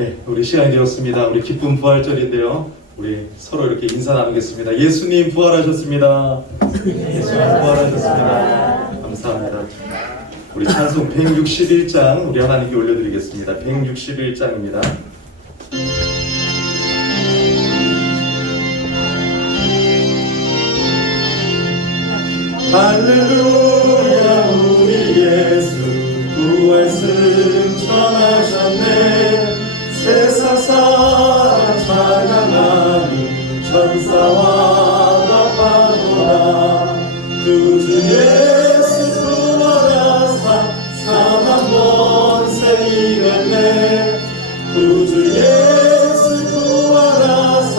네, 우리 시간이 되었습니다. 우리 기쁜 부활절인데요. 우리 서로 이렇게 인사 나누겠습니다. 예수님 부활하셨습니다. 예수님 부활하셨습니다. 감사합니다. 우리 찬송 161장 우리 하나님께 올려드리겠습니다. 161장입니다. 할렐루야 우리 예수 부활 승천하셨네. 세상 사랑 찬양하니 천사와 나팔도다. 구주 예수 부활하사 사망 권세 이겼네. 구주 예수 부활하사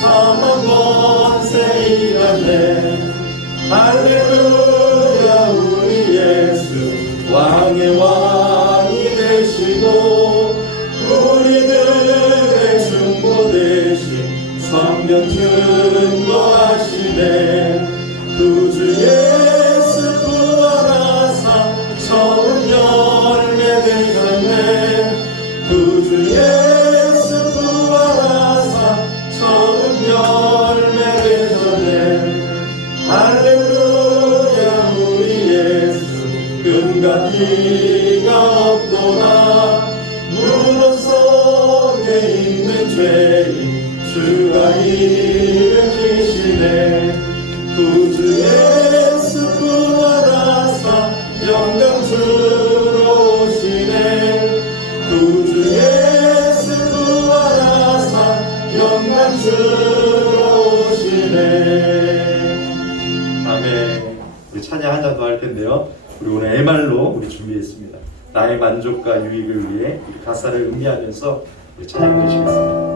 사망 권세 이겼네. 할렐루야 우리 예수 왕의 왕이 되시고 우리들의 중보 대신 성령 증거하시네. 구주 예수 부활하사 처음 열매 되셨네. 구주 예수 부활하사 처음 열매 되셨네. 할렐루야 우리 예수 금과 피가 없도다. 무덤 속에 있는 죄인 주가 일으키시네. 구주 예수 부활하사 영광 주로 오시네. 구주 예수 부활하사 영광 주로 오시네. 아멘. 우리 찬양 한 잔 더 할 텐데요. 우리 오늘 애말로 우리 준비했습니다. 나의 만족과 유익을 위해 우리 가사를 음미하면서 우리 찬양 드리시겠습니다.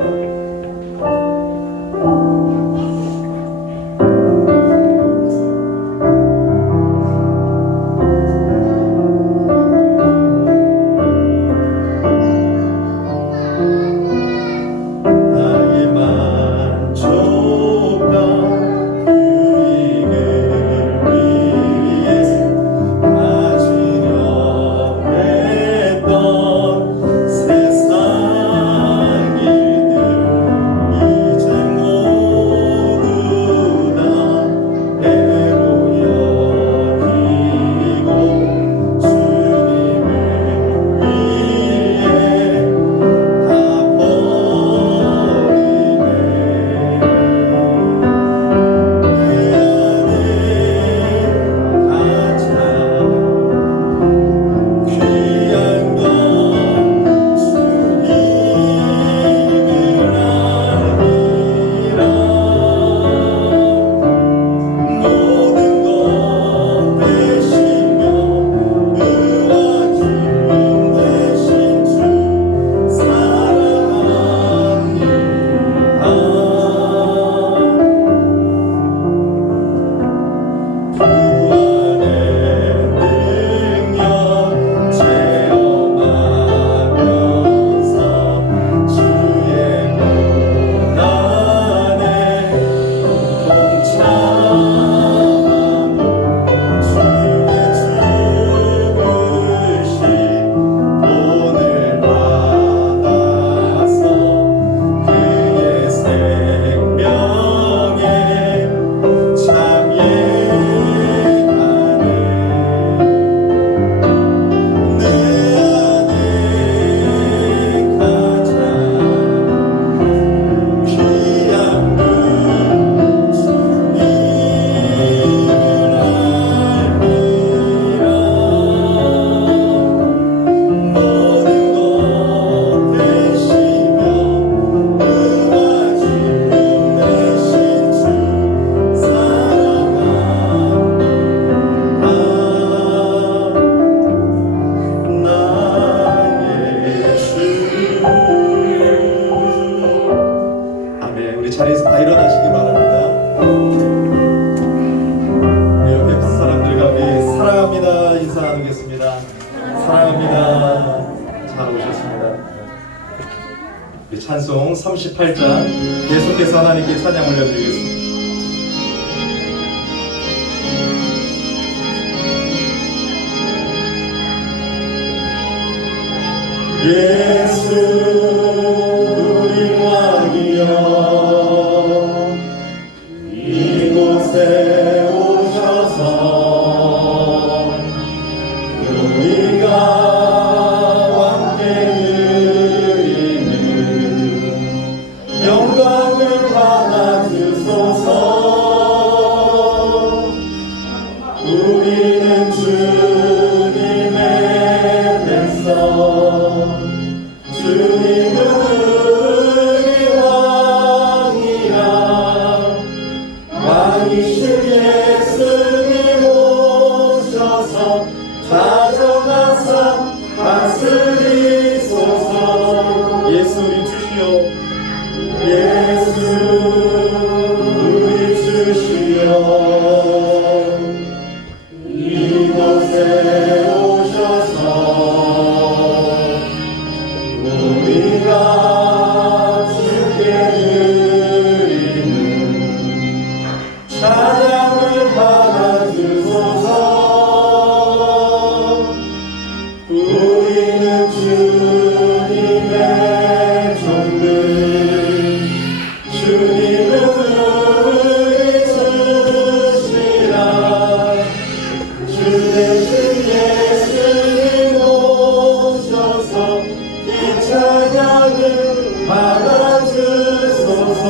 자리에서 다 일어나시기 바랍니다. 우리 옆에 간 사람들과 우리 사랑합니다 인사 나누겠습니다. 사랑합니다. 잘 오셨습니다. 우리 찬송 38장 계속해서 하나님께 찬양 올려드리겠습니다. 예수 주님은 우리 왕이라 왕이신 예수님 오셔서 다정하사 다스리소서. 예수 우리 주시오. 예수 우리 주시오. 이곳에 오셔서 우리가 주께 드리는 찬양을 받아주소서. 우리는 주님의 종들, 주님은 우리 주시라. 주 대신 예수님 오셔서 이 찬양을 받아주소서.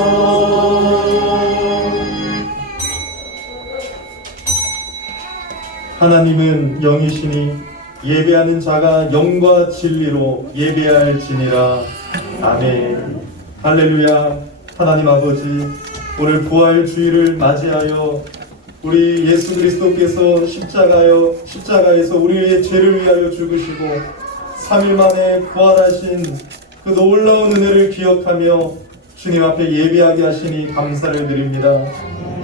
하나님은 영이시니 예배하는 자가 영과 진리로 예배할지니라. 아멘. 할렐루야. 하나님 아버지, 오늘 부활 주일을 맞이하여 우리 예수 그리스도께서 십자가에서 우리의 죄를 위하여 죽으시고 3일 만에 부활하신 그 놀라운 은혜를 기억하며 주님 앞에 예배하게 하시니 감사를 드립니다.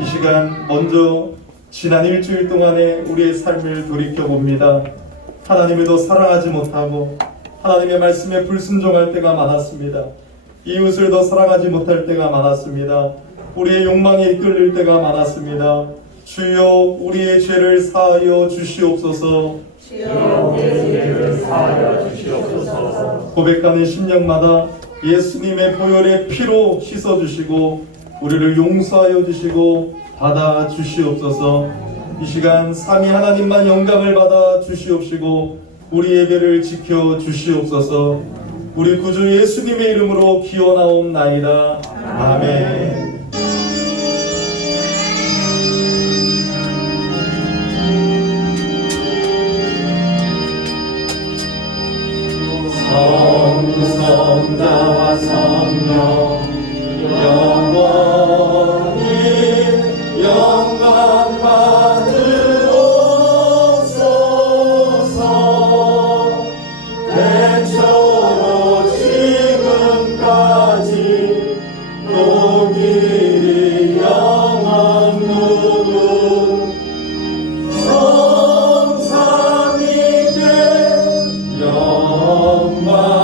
이 시간 먼저 지난 일주일 동안의 우리의 삶을 돌이켜봅니다. 하나님을 더 사랑하지 못하고 하나님의 말씀에 불순종할 때가 많았습니다. 이웃을 더 사랑하지 못할 때가 많았습니다. 우리의 욕망에 이끌릴 때가 많았습니다. 주여 우리의 죄를 사하여 주시옵소서. 주여 우리의 죄를 사하여 주시옵소서. 고백하는 심령마다 예수님의 보혈의 피로 씻어주시고 우리를 용서하여 주시고 받아 주시옵소서. 이 시간 삼위 하나님만 영광을 받아 주시옵시고 우리 예배를 지켜 주시옵소서. 우리 구주 예수님의 이름으로 기원하옵나이다. 아멘. 성삼자와 성령 영원히 영광 받으옵소서. 대초로 지금까지 동일이 영원 무궁 성삼위께 영광.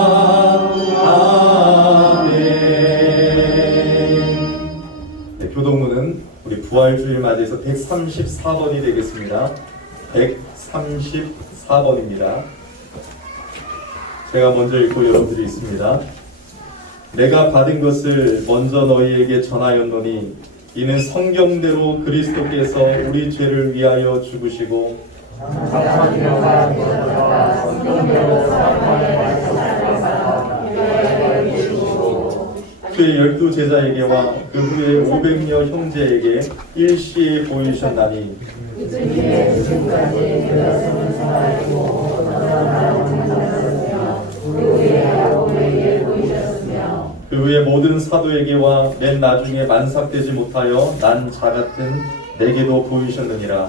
교동문은 우리 부활주일 맞이해서 134번이 되겠습니다. 134번입니다. 제가 먼저 읽고 여러분들이 있습니다. 내가 받은 것을 먼저 너희에게 전하였노니 이는 성경대로 그리스도께서 우리 죄를 위하여 죽으시고 그의 12제자에게와 그 후에 500여 형제에게 일시에 보이셨나니 그 후에 모든 사도에게와 맨 나중에 만삭되지 못하여 난 자 같은 내게도 보이셨느니라.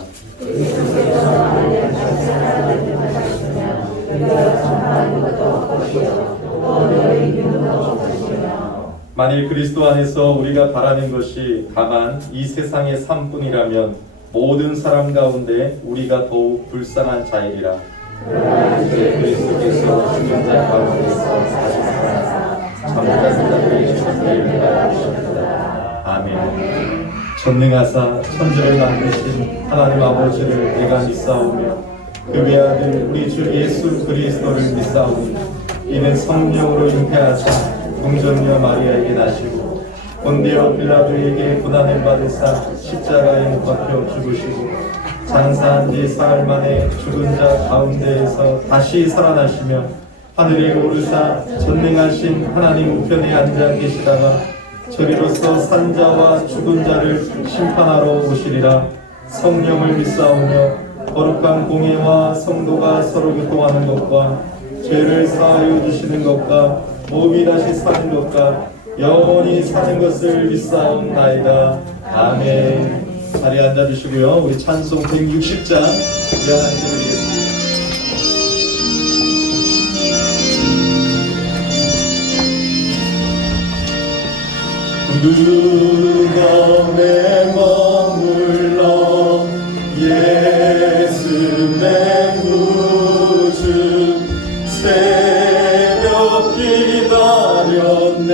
만일 그리스도 안에서 우리가 바라는 것이 다만 이 세상의 삶뿐이라면 모든 사람 가운데 우리가 더욱 불쌍한 자이리라. 그러나 이제 그리스도께서 죽은 자 가운데서 다시 살아사 잠깐 자들의 천대를 받으셨다. 아멘. 전능하사 천지를 만드신 하나님 아버지를 내가 믿사오며 그 외아들 우리 주 예수 그리스도를 믿사오니 이는 성령으로 잉태하사 동정녀 마리아에게 나시고 본디오 빌라도에게 고난을 받으사 십자가에 못 박혀 죽으시고 장사한 지 사흘 만에 죽은 자 가운데에서 다시 살아나시며 하늘에 오르사 전능하신 하나님 우편에 앉아 계시다가 저리로서 산 자와 죽은 자를 심판하러 오시리라. 성령을 믿사오며 거룩한 공예와 성도가 서로 교통하는 것과 죄를 사하여 주시는 것과 몸이 다시 사는 것과 영원히 사는 것을 믿사옵나이다. 아멘. 자리에 앉아주시고요. 우리 찬송 160장 우리 하나님께 드리겠습니다. 누가에 머물러 예수 내 구주 새벽 기다렸네.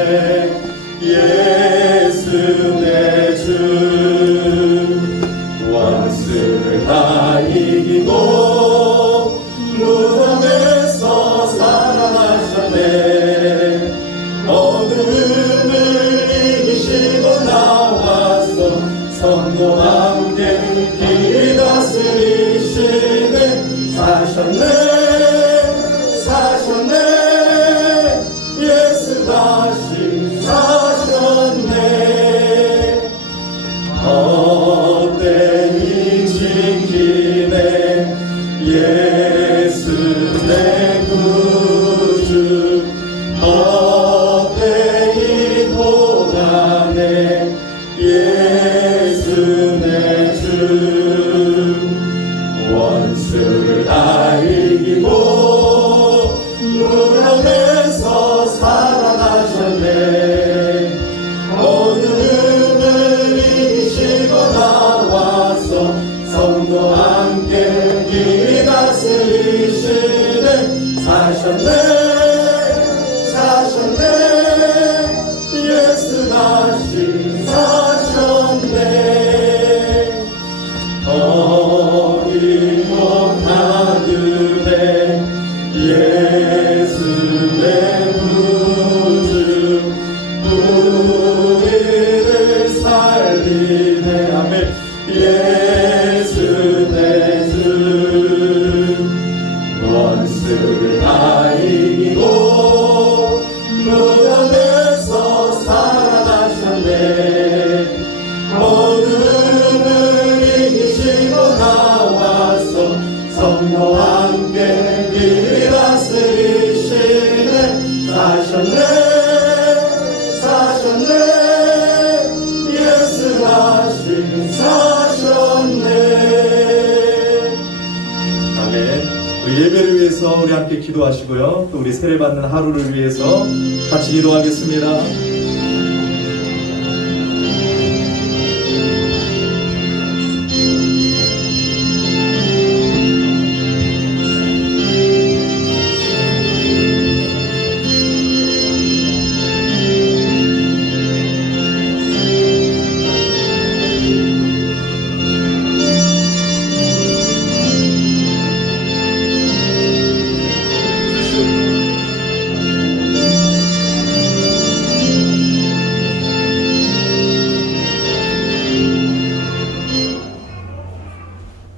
예수 내 주 원수를 다 이기고 무덤에서 살아나셨네. 어둠을 이기시고 나와서 성도와 함께 길 다스리시네. 사셨네 사셨네 예수 다시 사셨네. 헛되이 지키네 예수 내 구주. 헛되이 고난해 예수 내 주. 원수를 다 이기고 무덤에서 살아나셨네. 어둠을 이기시고 나와서 성도와 함께 길 다스리시네. 사셨네 사셨네 예수 다시 사셨네. 어림없나그네 예수 내 구주. 우리를 살리네. 아멘. 예수 내 주. 원수를 다 이기고 무덤에서 살아나셨네. 어둠을 이기시고 나와서 성도와 함께 길 다스리시네. 사셨네 사셨네 예수 다시 사셨네. 아멘. 우리 예배를 위해서 우리 함께 기도하시고요. 또 우리 세례 받는 하루를 위해서 같이 기도하겠습니다.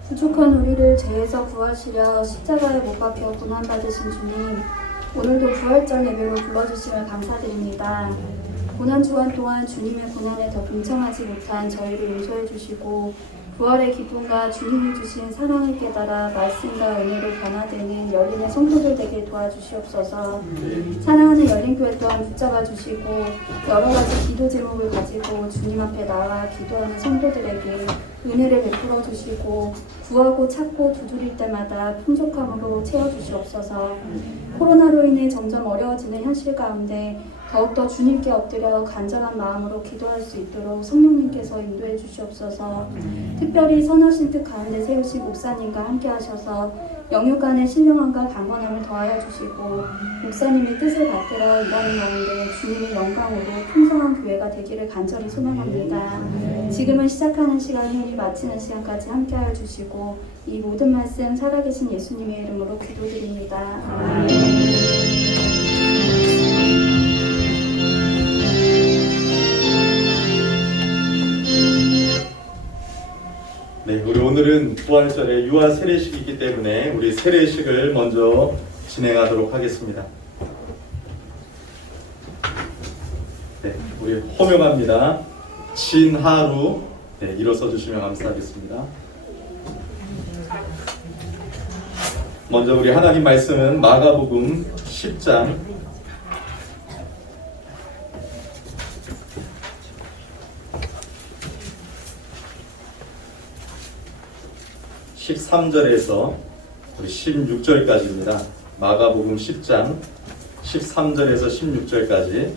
부족한 우리를 죄에서 구하시려 십자가에 못 박혀 고난받으신 주님, 오늘도 부활절 예배로 불러주심을 감사드립니다. 고난 주간 동안 주님의 고난에 더 동참하지 못한 저희를 용서해 주시고 부활의 기쁨과 주님이 주신 사랑을 깨달아 말씀과 은혜로 변화되는 열린의 성도들 되게 도와주시옵소서. 사랑하는 열린교회 또한 붙잡아 주시고 여러 가지 기도 제목을 가지고 주님 앞에 나와 기도하는 성도들에게 은혜를 베풀어 주시고 구하고 찾고 두드릴 때마다 풍족함으로 채워주시옵소서. 코로나로 인해 점점 어려워지는 현실 가운데 더욱더 주님께 엎드려 간절한 마음으로 기도할 수 있도록 성령님께서 인도해 주시옵소서. 특별히 선하신 뜻 가운데 세우신 목사님과 함께 하셔서 영육 간의 신령함과 강건함을 더하여 주시고 목사님의 뜻을 받들어 일하는 가운데 주님의 영광으로 풍성한 교회가 되기를 간절히 소망합니다. 지금은 시작하는 시간이 마치는 시간까지 함께하여 주시고 이 모든 말씀 살아계신 예수님의 이름으로 기도드립니다. 네, 우리 오늘은 부활절에 유아 세례식이 있기 때문에 우리 세례식을 먼저 진행하도록 하겠습니다. 네, 우리 호명합니다. 진하루. 네, 일어서 주시면 감사하겠습니다. 먼저 우리 하나님 말씀은 마가복음 10장 13절에서 우리 16절까지입니다. 마가복음 10장 13절에서 16절까지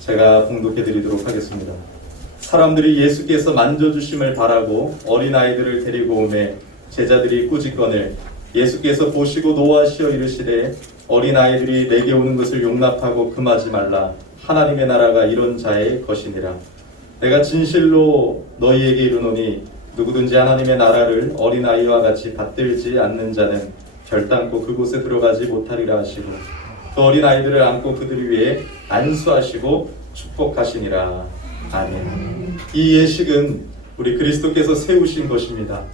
제가 봉독해 드리도록 하겠습니다. 사람들이 예수께서 만져주심을 바라고 어린아이들을 데리고 오매 제자들이 꾸짖거늘 예수께서 보시고 노하시어 이르시되 어린아이들이 내게 오는 것을 용납하고 금하지 말라. 하나님의 나라가 이런 자의 것이니라. 내가 진실로 너희에게 이르노니 누구든지 하나님의 나라를 어린아이와 같이 받들지 않는 자는 결단코 그곳에 들어가지 못하리라 하시고 그 어린아이들을 안고 그들 위에 안수하시고 축복하시니라. 아멘. 이 예식은 우리 그리스도께서 세우신 것입니다.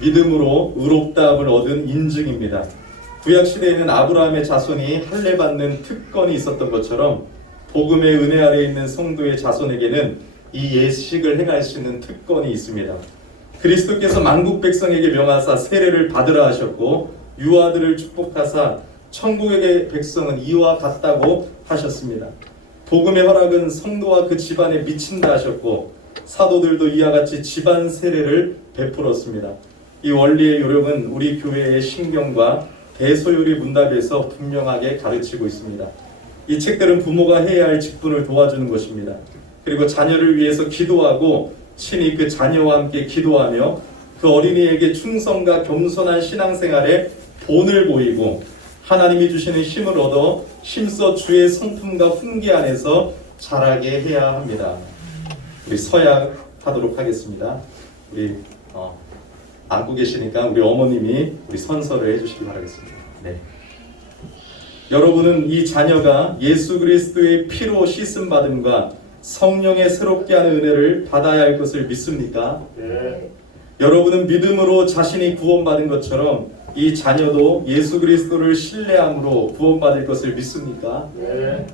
믿음으로 의롭다함을 얻은 인증입니다. 구약시대에는 아브라함의 자손이 할례받는 특권이 있었던 것처럼 복음의 은혜 아래에 있는 성도의 자손에게는 이 예식을 행할 수 있는 특권이 있습니다. 그리스도께서 만국 백성에게 명하사 세례를 받으라 하셨고 유아들을 축복하사 천국의 백성은 이와 같다고 하셨습니다. 복음의 허락은 성도와 그 집안에 미친다 하셨고 사도들도 이와 같이 집안 세례를 베풀었습니다. 이 원리의 요령은 우리 교회의 신경과 대소요리 문답에서 분명하게 가르치고 있습니다. 이 책들은 부모가 해야 할 직분을 도와주는 것입니다. 그리고 자녀를 위해서 기도하고 친히 그 자녀와 함께 기도하며 그 어린이에게 충성과 겸손한 신앙생활에 본을 보이고 하나님이 주시는 힘을 얻어 힘써 주의 성품과 훈계 안에서 자라게 해야 합니다. 우리 서약하도록 하겠습니다. 우리 안고 계시니까 우리 어머님이 우리 선서를 해주시기 바라겠습니다. 네. 여러분은 이 자녀가 예수 그리스도의 피로 씻음 받음과 성령의 새롭게 하는 은혜를 받아야 할 것을 믿습니까? 네. 여러분은 믿음으로 자신이 구원받은 것처럼 이 자녀도 예수 그리스도를 신뢰함으로 구원받을 것을 믿습니까? 네.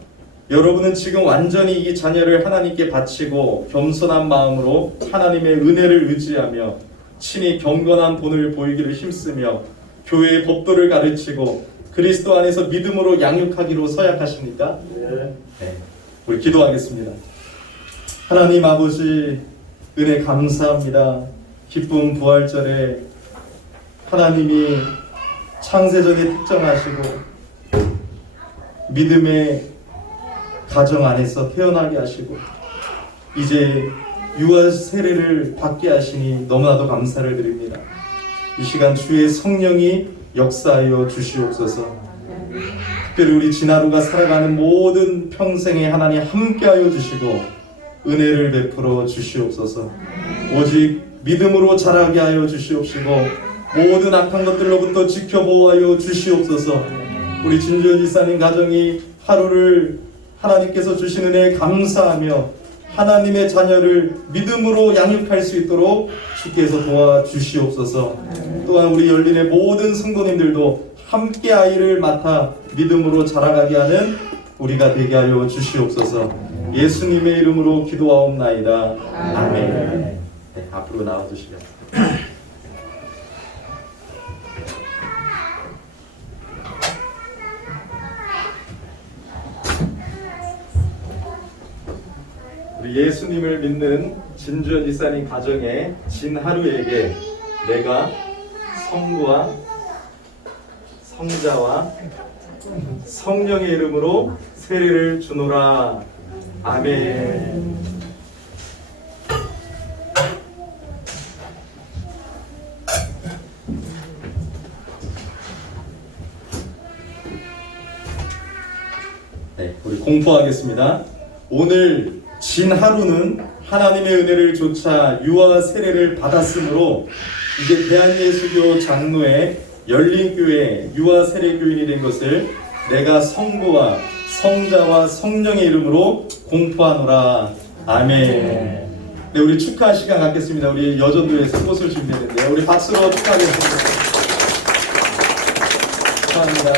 여러분은 지금 완전히 이 자녀를 하나님께 바치고 겸손한 마음으로 하나님의 은혜를 의지하며 친히 경건한 본을 보이기를 힘쓰며 교회의 법도를 가르치고 그리스도 안에서 믿음으로 양육하기로 서약하십니까? 네. 네. 우리 기도하겠습니다. 하나님 아버지 은혜 감사합니다. 기쁨 부활절에 하나님이 창세전에 특정하시고 믿음의 가정 안에서 태어나게 하시고 이제 유아 세례를 받게 하시니 너무나도 감사를 드립니다. 이 시간 주의 성령이 역사하여 주시옵소서. 특별히 우리 진하루가 살아가는 모든 평생에 하나님 함께하여 주시고 은혜를 베풀어 주시옵소서. 오직 믿음으로 자라게 하여 주시옵시고 모든 악한 것들로부터 지켜보호하여 주시옵소서. 우리 진주현 지사님 가정이 하루를 하나님께서 주신 은혜에 감사하며 하나님의 자녀를 믿음으로 양육할 수 있도록 주께서 도와주시옵소서. 또한 우리 열린의 모든 성도님들도 함께 아이를 맡아 믿음으로 자라가게 하는 우리가 되게 하여 주시옵소서. 예수님의 이름으로 기도하옵나이다. 아멘. 네, 앞으로 나와주시면. 우리 예수님을 믿는 진주현 지사님 가정의 진하루에게 내가 성부와 성자와 성령의 이름으로 세례를 주노라. 아멘. 네, 우리 공포하겠습니다. 오늘 진하루는 하나님의 은혜를 조차 유아 세례를 받았으므로 이제 대한예수교 장로의 열린교회 유아 세례교인이 된 것을 내가 성부와 성자와 성령의 이름으로 공포하노라. 아멘. 네, 우리 축하 시간 갖겠습니다. 우리 여전도에서 꽃을 준비했는데 우리 박수로 축하하겠습니다. 축하합니다.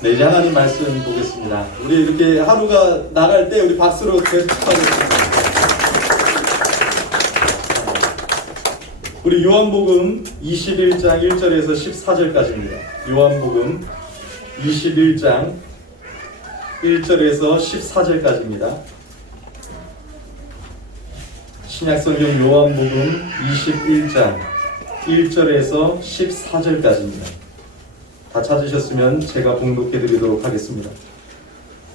네, 이제 하나님 말씀 보겠습니다. 우리 이렇게 하루가 나갈 때 우리 박수로 계속 축하하겠습니다. 우리 요한복음 21장 1절에서 14절까지입니다. 요한복음 21장 1절에서 14절까지입니다. 신약성경 요한복음 21장 1절에서 14절까지입니다. 다 찾으셨으면 제가 봉독해 드리도록 하겠습니다.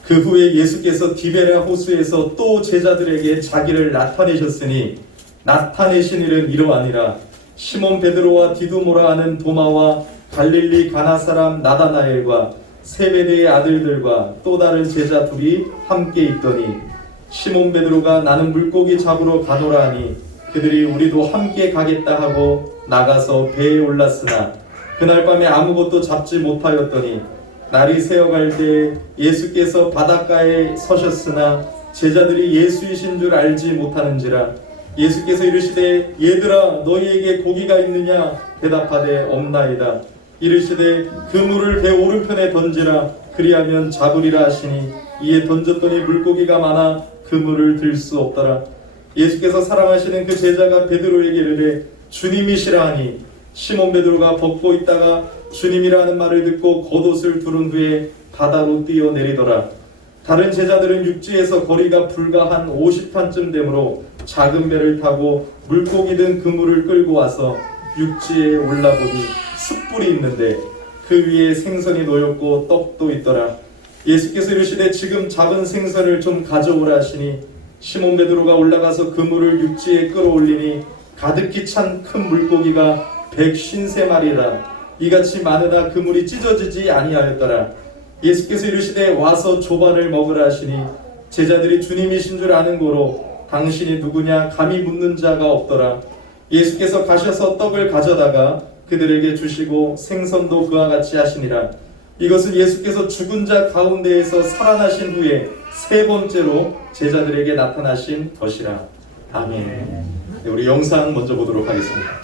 그 후에 예수께서 디베랴 호수에서 또 제자들에게 자기를 나타내셨으니 나타내신 일은 이러하니라. 시몬 베드로와 디두모라 하는 도마와 갈릴리 가나 사람 나다나엘과 세베대의 아들들과 또 다른 제자 둘이 함께 있더니 시몬 베드로가 나는 물고기 잡으러 가노라 하니 그들이 우리도 함께 가겠다 하고 나가서 배에 올랐으나 그날 밤에 아무것도 잡지 못하였더니 날이 새어갈 때 예수께서 바닷가에 서셨으나 제자들이 예수이신 줄 알지 못하는지라. 예수께서 이르시되 얘들아 너희에게 고기가 있느냐 대답하되 없나이다. 이르시되 그물을 배 오른편에 던지라 그리하면 잡으리라 하시니 이에 던졌더니 물고기가 많아 그물을 들 수 없더라. 예수께서 사랑하시는 그 제자가 베드로에게 이르되 주님이시라 하니 시몬 베드로가 벗고 있다가 주님이라는 말을 듣고 겉옷을 두른 후에 바다로 뛰어내리더라. 다른 제자들은 육지에서 거리가 불과 한 50판쯤 되므로 작은 배를 타고 물고기 든 그물을 끌고 와서 육지에 올라보니 숯불이 있는데 그 위에 생선이 놓였고 떡도 있더라. 예수께서 이르시되 지금 잡은 생선을 좀 가져오라 하시니 시몬 베드로가 올라가서 그물을 육지에 끌어올리니 가득히 찬 큰 물고기가 153마리라. 이같이 많으나 그물이 찢어지지 아니하였더라. 예수께서 이르시되 와서 조반을 먹으라 하시니 제자들이 주님이신 줄 아는 고로 당신이 누구냐 감히 묻는 자가 없더라. 예수께서 가셔서 떡을 가져다가 그들에게 주시고 생선도 그와 같이 하시니라. 이것은 예수께서 죽은 자 가운데에서 살아나신 후에 세 번째로 제자들에게 나타나신 것이라. 아멘. 네, 우리 영상 먼저 보도록 하겠습니다.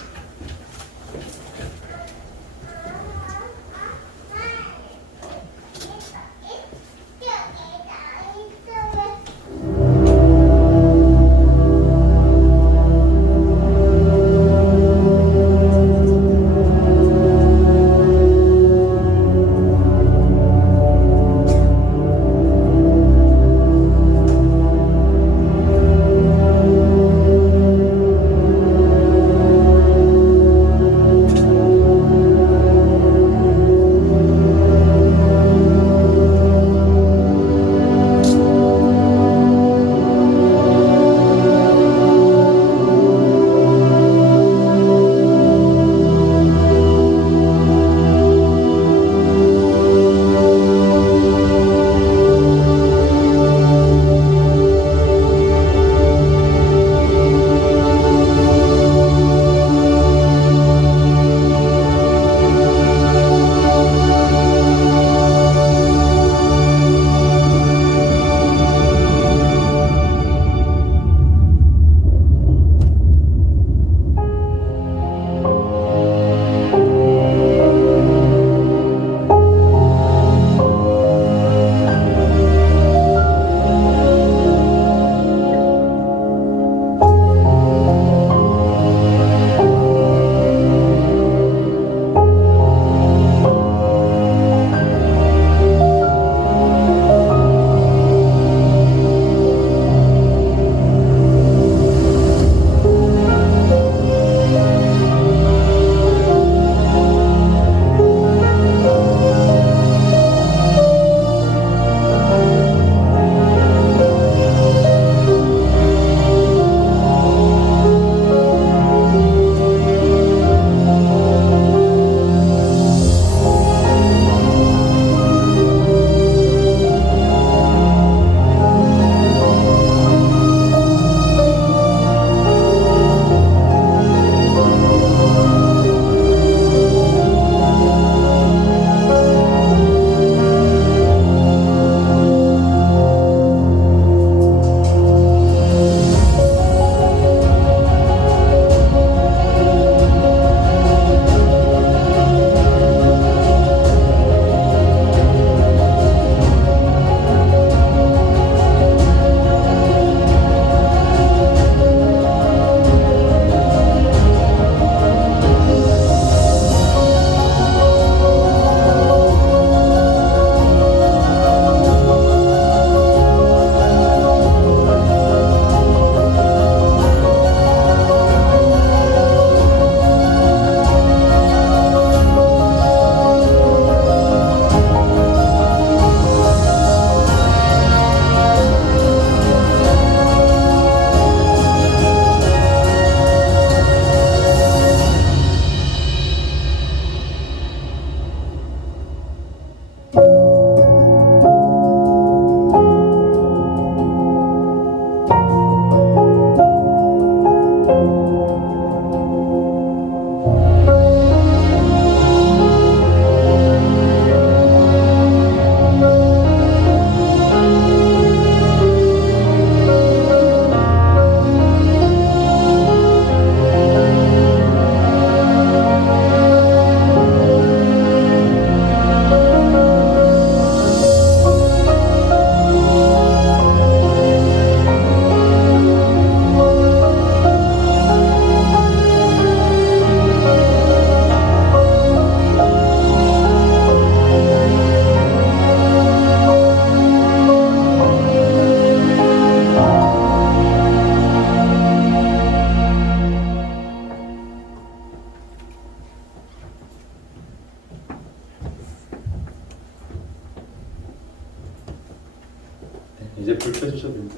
이제 불 켜주셔도 됩니다.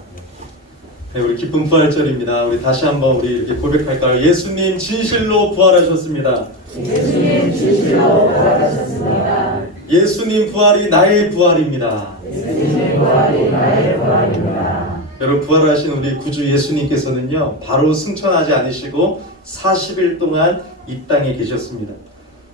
네, 우리 기쁜 부활절입니다. 우리 다시 한번 우리 이렇게 고백할까요? 예수님 진실로 부활하셨습니다. 예수님 진실로 부활하셨습니다. 예수님 부활이 나의 부활입니다. 예수님 부활이 나의 부활입니다. 여러분, 부활하신 우리 구주 예수님께서는요, 바로 승천하지 않으시고 40일 동안 이 땅에 계셨습니다.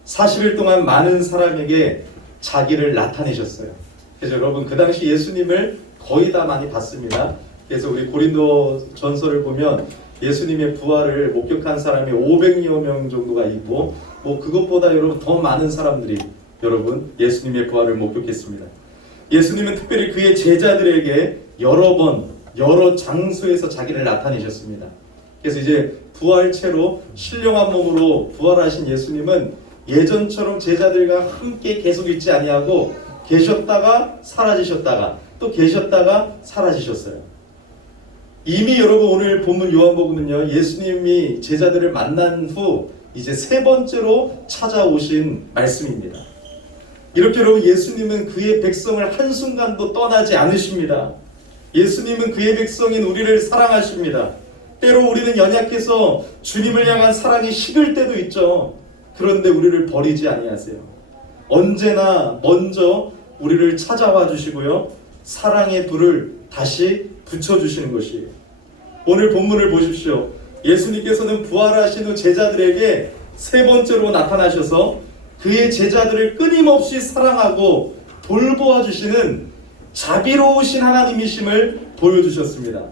40일 동안 많은 사람에게 자기를 나타내셨어요. 그래서 여러분, 그 당시 예수님을 거의 다 많이 봤습니다. 그래서 우리 고린도 전서를 보면 예수님의 부활을 목격한 사람이 500여 명 정도가 있고, 뭐 그것보다 여러분 더 많은 사람들이 여러분 예수님의 부활을 목격했습니다. 예수님은 특별히 그의 제자들에게 여러 번 여러 장소에서 자기를 나타내셨습니다. 그래서 이제 부활체로 신령한 몸으로 부활하신 예수님은 예전처럼 제자들과 함께 계속 있지 아니하고 계셨다가 사라지셨다가 또 계셨다가 사라지셨어요. 이미 여러분 오늘 본문 요한복음은요, 예수님이 제자들을 만난 후 이제 세 번째로 찾아오신 말씀입니다. 이렇게 여러분, 예수님은 그의 백성을 한순간도 떠나지 않으십니다. 예수님은 그의 백성인 우리를 사랑하십니다. 때로 우리는 연약해서 주님을 향한 사랑이 식을 때도 있죠. 그런데 우리를 버리지 아니하세요. 언제나 먼저 우리를 찾아와 주시고요, 사랑의 불을 다시 붙여주시는 것이에요. 오늘 본문을 보십시오. 예수님께서는 부활하신 후 제자들에게 세 번째로 나타나셔서 그의 제자들을 끊임없이 사랑하고 돌보아 주시는 자비로우신 하나님이심을 보여주셨습니다.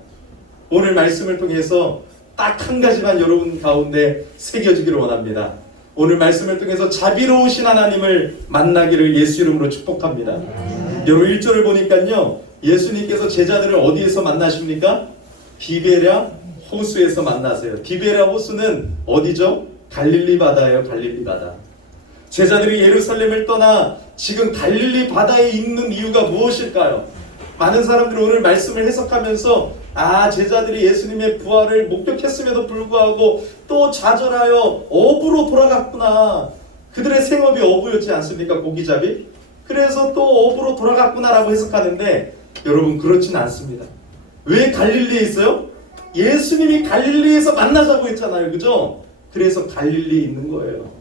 오늘 말씀을 통해서 딱 한 가지만 여러분 가운데 새겨지기를 원합니다. 오늘 말씀을 통해서 자비로우신 하나님을 만나기를 예수 이름으로 축복합니다. 여러분 1절을 보니까요, 예수님께서 제자들을 어디에서 만나십니까? 디베랴 호수에서 만나세요. 디베랴 호수는 어디죠? 갈릴리 바다예요. 갈릴리 바다. 제자들이 예루살렘을 떠나 지금 갈릴리 바다에 있는 이유가 무엇일까요? 많은 사람들이 오늘 말씀을 해석하면서 제자들이 예수님의 부활을 목격했음에도 불구하고 또 좌절하여 어부로 돌아갔구나. 그들의 생업이 어부였지 않습니까? 고기잡이. 그래서 또 어부로 돌아갔구나라고 해석하는데, 여러분 그렇진 않습니다. 왜 갈릴리에 있어요? 예수님이 갈릴리에서 만나자고 했잖아요. 그죠? 그래서 갈릴리에 있는 거예요.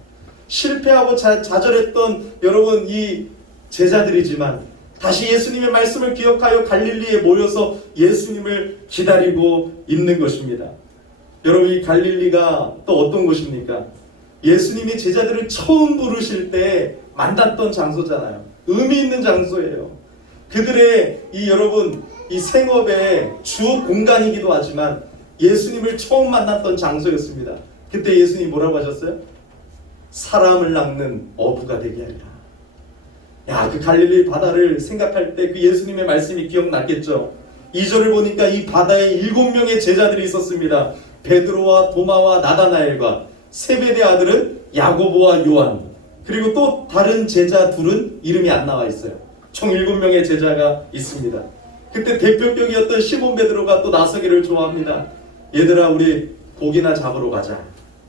실패하고 좌절했던 여러분 이 제자들이지만 다시 예수님의 말씀을 기억하여 갈릴리에 모여서 예수님을 기다리고 있는 것입니다. 여러분, 이 갈릴리가 또 어떤 곳입니까? 예수님이 제자들을 처음 부르실 때 만났던 장소잖아요. 의미 있는 장소예요. 그들의 여러분 이 생업의 주 공간이기도 하지만 예수님을 처음 만났던 장소였습니다. 그때 예수님이 뭐라고 하셨어요? 사람을 낚는 어부가 되게 하리라. 그 갈릴리 바다를 생각할 때 그 예수님의 말씀이 기억났겠죠. 2절을 보니까 이 바다에 7명의 제자들이 있었습니다. 베드로와 도마와 나다나엘과 세베대 아들은 야고보와 요한, 그리고 또 다른 제자 둘은 이름이 안 나와 있어요. 총 7명의 제자가 있습니다. 그때 대표격이었던 시몬 베드로가 또 나서기를 좋아합니다. 얘들아, 우리 고기나 잡으러 가자.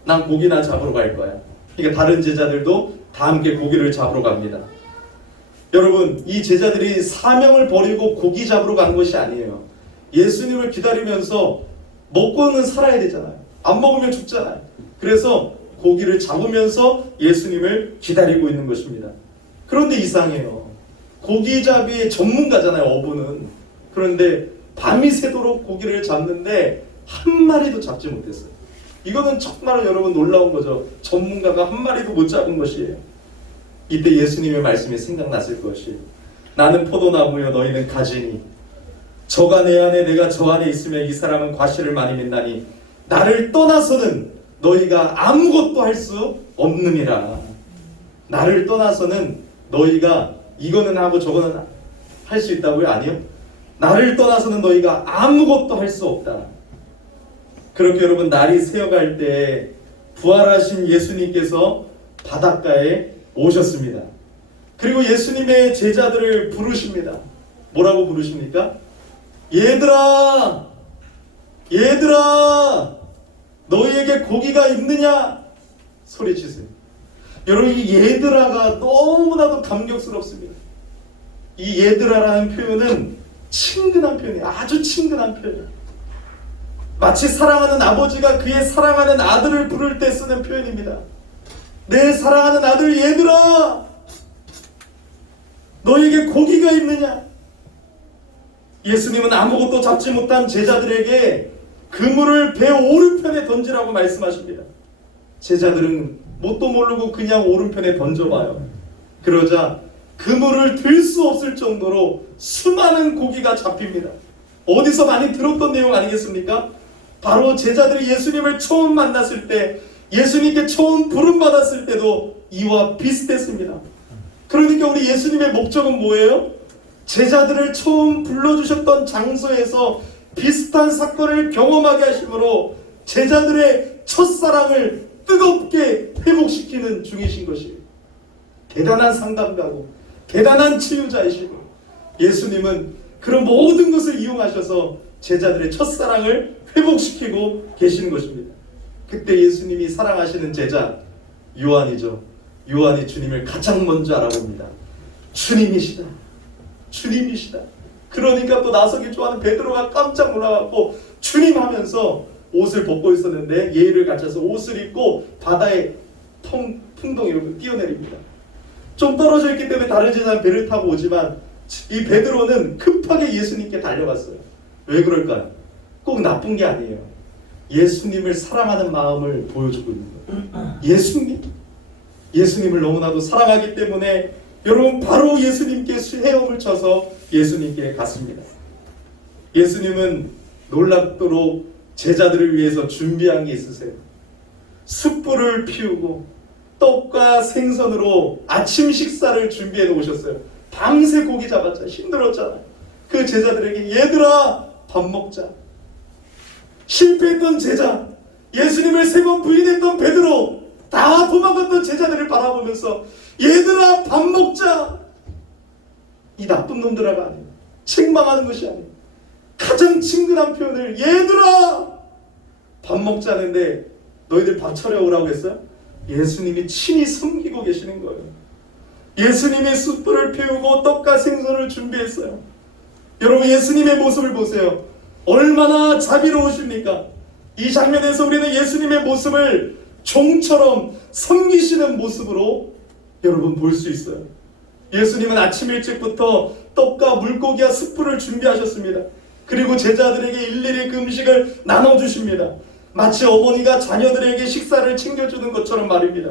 난 고기나 잡으러 갈 거야. 그러니까 다른 제자들도 다 함께 고기를 잡으러 갑니다. 여러분, 이 제자들이 사명을 버리고 고기 잡으러 간 것이 아니에요. 예수님을 기다리면서 먹고는 살아야 되잖아요. 안 먹으면 죽잖아요. 그래서 고기를 잡으면서 예수님을 기다리고 있는 것입니다. 그런데 이상해요. 고기잡이의 전문가잖아요, 어부는. 그런데 밤이 새도록 고기를 잡는데 한 마리도 잡지 못했어요. 이거는 정말 여러분 놀라운 거죠. 전문가가 한 마리도 못 잡은 것이에요. 이때 예수님의 말씀이 생각났을 것이에요. 나는 포도나무여 너희는 가지니 저가 내 안에 내가 저 안에 있으면 이 사람은 과실을 많이 맺나니 나를 떠나서는 너희가 아무것도 할 수 없느니라. 나를 떠나서는 너희가 이거는 하고 저거는 할 수 있다고요? 아니요. 나를 떠나서는 너희가 아무것도 할 수 없다. 그렇게 여러분 날이 새어갈 때 부활하신 예수님께서 바닷가에 오셨습니다. 그리고 예수님의 제자들을 부르십니다. 뭐라고 부르십니까? 얘들아! 얘들아! 너희에게 고기가 있느냐? 소리치세요. 여러분, 이 얘들아가 너무나도 감격스럽습니다. 이 얘들아라는 표현은 친근한 표현이에요. 아주 친근한 표현. 마치 사랑하는 아버지가 그의 사랑하는 아들을 부를 때 쓰는 표현입니다. 내 사랑하는 아들 얘들아, 너에게 고기가 있느냐? 예수님은 아무것도 잡지 못한 제자들에게 그물을 배 오른편에 던지라고 말씀하십니다. 제자들은 뭣도 모르고 그냥 오른편에 던져봐요. 그러자 그물을 들 수 없을 정도로 수많은 고기가 잡힙니다. 어디서 많이 들었던 내용 아니겠습니까? 바로 제자들이 예수님을 처음 만났을 때, 예수님께 처음 부름받았을 때도 이와 비슷했습니다. 그러니까 우리 예수님의 목적은 뭐예요? 제자들을 처음 불러주셨던 장소에서 비슷한 사건을 경험하게 하심으로 제자들의 첫사랑을 뜨겁게 회복시키는 중이신 것이에요. 대단한 상담가고 대단한 치유자이시고, 예수님은 그런 모든 것을 이용하셔서 제자들의 첫사랑을 회복시키고 계시는 것입니다. 그때 예수님이 사랑하시는 제자 요한이죠. 요한이 주님을 가장 먼저 알아봅니다. 주님이시다. 주님이시다. 그러니까 또 나서기 좋아하는 베드로가 깜짝 놀라갖고 주님 하면서 옷을 벗고 있었는데 예의를 갖춰서 옷을 입고 바다에 풍덩이로 뛰어내립니다. 좀 떨어져 있기 때문에 다른 제자는 배를 타고 오지만 이 베드로는 급하게 예수님께 달려갔어요. 왜 그럴까요? 꼭 나쁜 게 아니에요. 예수님을 사랑하는 마음을 보여주고 있는 거예요. 예수님을 너무나도 사랑하기 때문에 여러분 바로 예수님께 헤엄을 쳐서 예수님께 갔습니다. 예수님은 놀랍도록 제자들을 위해서 준비한 게 있으세요. 숯불을 피우고 떡과 생선으로 아침 식사를 준비해 놓으셨어요. 밤새 고기 잡았잖아요. 힘들었잖아요. 그 제자들에게 얘들아 밥 먹자. 실패했던 제자, 예수님을 3번 부인했던 베드로, 다 도망갔던 제자들을 바라보면서 얘들아 밥 먹자. 이 나쁜 놈들아가 아니에요. 책망하는 것이 아니에요. 가장 친근한 표현을 얘들아 밥 먹자는데 너희들 밥 차려오라고 했어요? 예수님이 친히 섬기고 계시는 거예요. 예수님이 숯불을 피우고 떡과 생선을 준비했어요. 여러분 예수님의 모습을 보세요. 얼마나 자비로우십니까? 이 장면에서 우리는 예수님의 모습을 종처럼 섬기시는 모습으로 여러분 볼 수 있어요. 예수님은 아침 일찍부터 떡과 물고기와 숯불을 준비하셨습니다. 그리고 제자들에게 일일이 그 음식을 나눠주십니다. 마치 어머니가 자녀들에게 식사를 챙겨주는 것처럼 말입니다.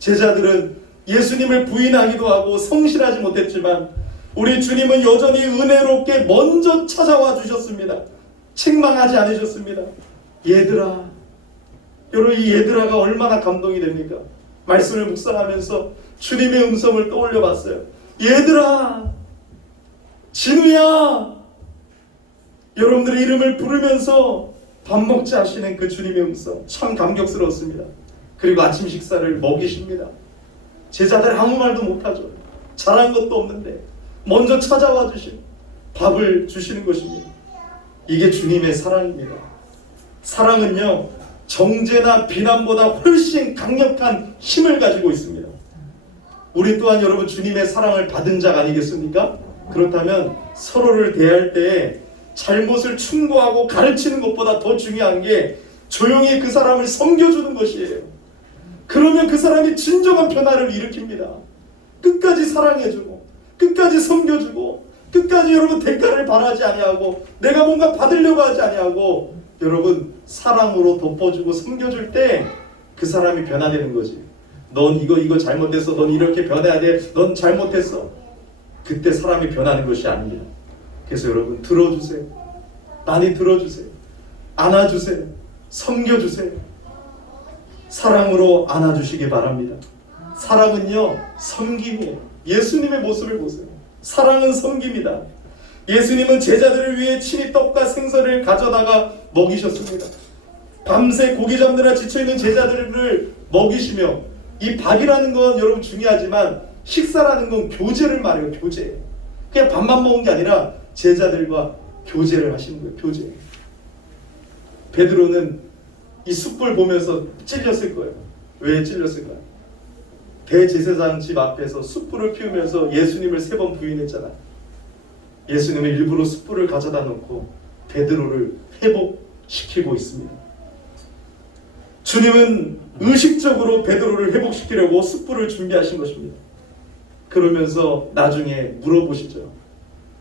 제자들은 예수님을 부인하기도 하고 성실하지 못했지만 우리 주님은 여전히 은혜롭게 먼저 찾아와 주셨습니다. 책망하지 않으셨습니다. 얘들아, 여러분 이 얘들아가 얼마나 감동이 됩니까? 말씀을 묵상하면서 주님의 음성을 떠올려 봤어요. 얘들아, 진우야, 여러분들의 이름을 부르면서 밥 먹자 하시는 그 주님의 음성 참 감격스러웠습니다. 그리고 아침 식사를 먹이십니다. 제자들 아무 말도 못하죠. 잘한 것도 없는데 먼저 찾아와 주신 밥을 주시는 것입니다. 이게 주님의 사랑입니다. 사랑은요 정죄나 비난보다 훨씬 강력한 힘을 가지고 있습니다. 우리 또한 여러분 주님의 사랑을 받은 자가 아니겠습니까? 그렇다면 서로를 대할 때 잘못을 충고하고 가르치는 것보다 더 중요한 게 조용히 그 사람을 섬겨주는 것이에요. 그러면 그 사람이 진정한 변화를 일으킵니다. 끝까지 사랑해주고 끝까지 섬겨주고 끝까지 여러분 대가를 바라지 아니하고 내가 뭔가 받으려고 하지 아니하고 여러분 사랑으로 덮어주고 섬겨줄 때 그 사람이 변화되는 거지. 넌 이거 잘못했어. 넌 이렇게 변해야 돼. 넌 잘못했어. 그때 사람이 변하는 것이 아닙니다. 그래서 여러분 들어주세요. 많이 들어주세요. 안아주세요. 섬겨주세요. 사랑으로 안아주시기 바랍니다. 사랑은요 섬김이에요. 예수님의 모습을 보세요. 사랑은 섬김이다. 예수님은 제자들을 위해 친히 떡과 생선을 가져다가 먹이셨습니다. 밤새 고기 잡느라 지쳐있는 제자들을 먹이시며, 이 밥이라는 건 여러분 중요하지만 식사라는 건 교제를 말해요. 교제. 그냥 밥만 먹은 게 아니라 제자들과 교제를 하시는 거예요. 교제. 베드로는 이 숯불 보면서 찔렸을 거예요. 왜 찔렸을까요? 대제사장 집 앞에서 숯불을 피우면서 예수님을 3번 부인했잖아요. 예수님은 일부러 숯불을 가져다 놓고 베드로를 회복시키고 있습니다. 주님은 의식적으로 베드로를 회복시키려고 숯불을 준비하신 것입니다. 그러면서 나중에 물어보시죠.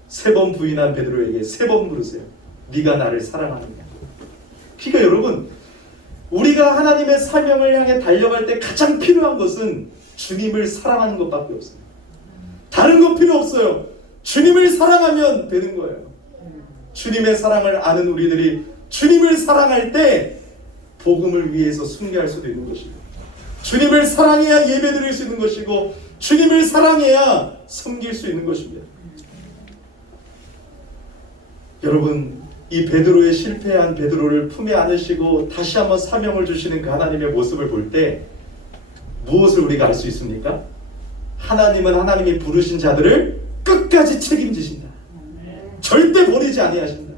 3번 부인한 베드로에게 3번 물으세요. 네가 나를 사랑하느냐? 그러니까 여러분, 우리가 하나님의 사명을 향해 달려갈 때 가장 필요한 것은 주님을 사랑하는 것밖에 없어요. 다른 거 필요 없어요. 주님을 사랑하면 되는 거예요. 주님의 사랑을 아는 우리들이 주님을 사랑할 때 복음을 위해서 숭배할 수도 있는 것이고, 주님을 사랑해야 예배드릴 수 있는 것이고, 주님을 사랑해야 섬길 수 있는 것입니다. 여러분, 이 베드로의 실패한 베드로를 품에 안으시고 다시 한번 사명을 주시는 그 하나님의 모습을 볼 때 무엇을 우리가 알 수 있습니까? 하나님은 하나님이 부르신 자들을 끝까지 책임지신다. 절대 버리지 아니하신다.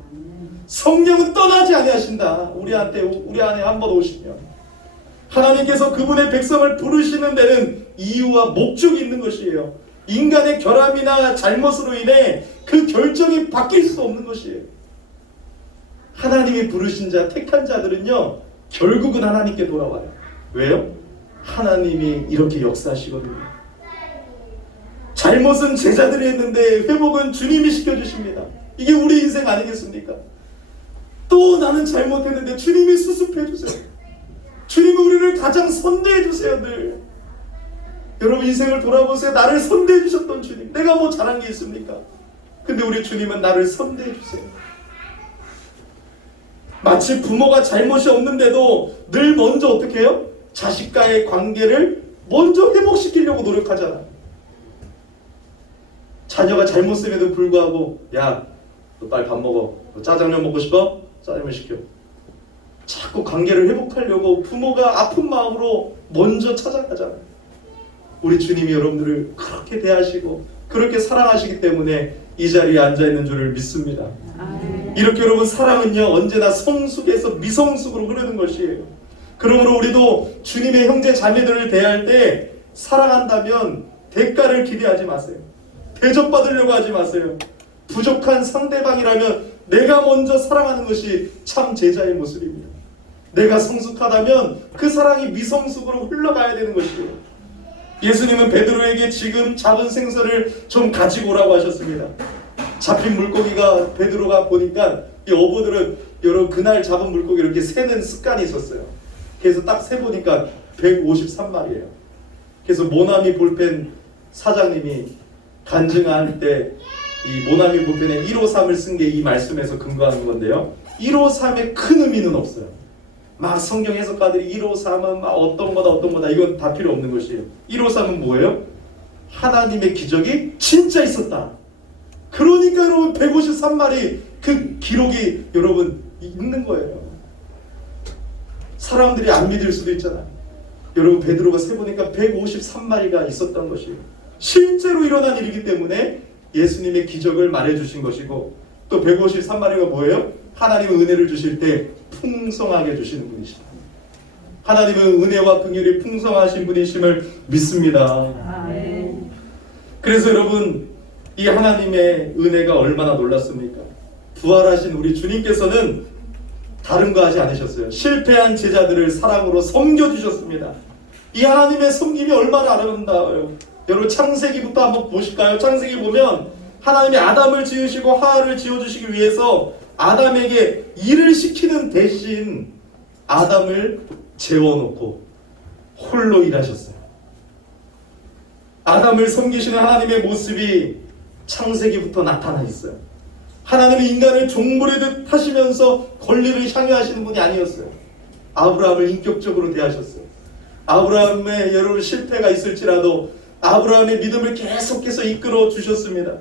성령은 떠나지 아니하신다. 우리 안에 한번 오시면 하나님께서 그분의 백성을 부르시는 데는 이유와 목적이 있는 것이에요. 인간의 결함이나 잘못으로 인해 그 결정이 바뀔 수 없는 것이에요. 하나님이 부르신 자, 택한 자들은요, 결국은 하나님께 돌아와요. 왜요? 하나님이 이렇게 역사하시거든요. 잘못은 제자들이 했는데 회복은 주님이 시켜주십니다. 이게 우리 인생 아니겠습니까? 또 나는 잘못했는데 주님이 수습해주세요. 주님이 우리를 가장 선대해주세요. 늘 여러분, 인생을 돌아보세요. 나를 선대해주셨던 주님. 내가 뭐 잘한 게 있습니까? 근데 우리 주님은 나를 선대해주세요. 마치 부모가 잘못이 없는데도 늘 먼저 어떻게 해요? 자식과의 관계를 먼저 회복시키려고 노력하잖아. 자녀가 잘못음에도 불구하고, 야, 너 빨리 밥 먹어. 너 짜장면 먹고 싶어? 짜장면 시켜. 자꾸 관계를 회복하려고 부모가 아픈 마음으로 먼저 찾아가잖아요. 우리 주님이 여러분들을 그렇게 대하시고 그렇게 사랑하시기 때문에 이 자리에 앉아있는 줄을 믿습니다. 이렇게 여러분, 사랑은요, 언제나 성숙에서 미성숙으로 흐르는 것이에요. 그러므로 우리도 주님의 형제 자매들을 대할 때 사랑한다면 대가를 기대하지 마세요. 대접받으려고 하지 마세요. 부족한 상대방이라면 내가 먼저 사랑하는 것이 참 제자의 모습입니다. 내가 성숙하다면 그 사랑이 미성숙으로 흘러가야 되는 것이에요. 예수님은 베드로에게 지금 잡은 생선을 좀 가지고 오라고 하셨습니다. 잡힌 물고기가 베드로가 보니까 이 어부들은 여러 그날 잡은 물고기 이렇게 세는 습관이 있었어요. 그래서 딱 세보니까 153마리예요. 그래서 모나미 볼펜 사장님이 간증할 때 이 모나미 볼펜에 153을 쓴 게 이 말씀에서 근거하는 건데요. 153의 큰 의미는 없어요. 막 성경 해석가들이 153은 막 어떤 거다 이건 다 필요 없는 것이에요. 153은 뭐예요? 하나님의 기적이 진짜 있었다. 그러니까 여러분 153마리 그 기록이 여러분 있는 거예요. 사람들이 안 믿을 수도 있잖아요. 여러분, 베드로가 세보니까 153마리가 있었던 것이에요. 실제로 일어난 일이기 때문에 예수님의 기적을 말해주신 것이고, 또 153마리가 뭐예요? 하나님은 은혜를 주실 때 풍성하게 주시는 분이시다. 하나님은 은혜와 긍휼이 풍성하신 분이심을 믿습니다. 아멘. 그래서 여러분, 이 하나님의 은혜가 얼마나 놀랐습니까? 부활하신 우리 주님께서는 다른 거 하지 않으셨어요. 실패한 제자들을 사랑으로 섬겨주셨습니다. 이 하나님의 섬김이 얼마나 아름다워요. 여러분, 창세기부터 한번 보실까요? 창세기 보면 하나님이 아담을 지으시고 하와를 지어주시기 위해서 아담에게 일을 시키는 대신 아담을 재워놓고 홀로 일하셨어요. 아담을 섬기시는 하나님의 모습이 창세기부터 나타나 있어요. 하나님은 인간을 종부리듯 하시면서 권리를 향유하시는 분이 아니었어요. 아브라함을 인격적으로 대하셨어요. 아브라함의 여러 실패가 있을지라도 아브라함의 믿음을 계속해서 이끌어 주셨습니다.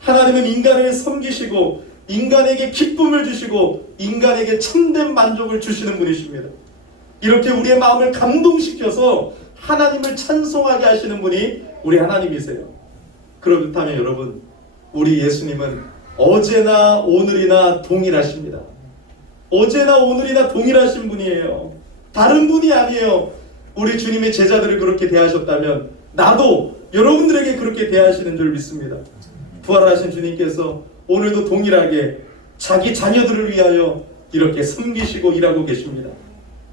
하나님은 인간을 섬기시고 인간에게 기쁨을 주시고 인간에게 참된 만족을 주시는 분이십니다. 이렇게 우리의 마음을 감동시켜서 하나님을 찬송하게 하시는 분이 우리 하나님이세요. 그렇다면 여러분, 우리 예수님은 어제나 오늘이나 동일하십니다. 어제나 오늘이나 동일하신 분이에요. 다른 분이 아니에요. 우리 주님의 제자들을 그렇게 대하셨다면 나도 여러분들에게 그렇게 대하시는 줄 믿습니다. 부활하신 주님께서 오늘도 동일하게 자기 자녀들을 위하여 이렇게 섬기시고 일하고 계십니다.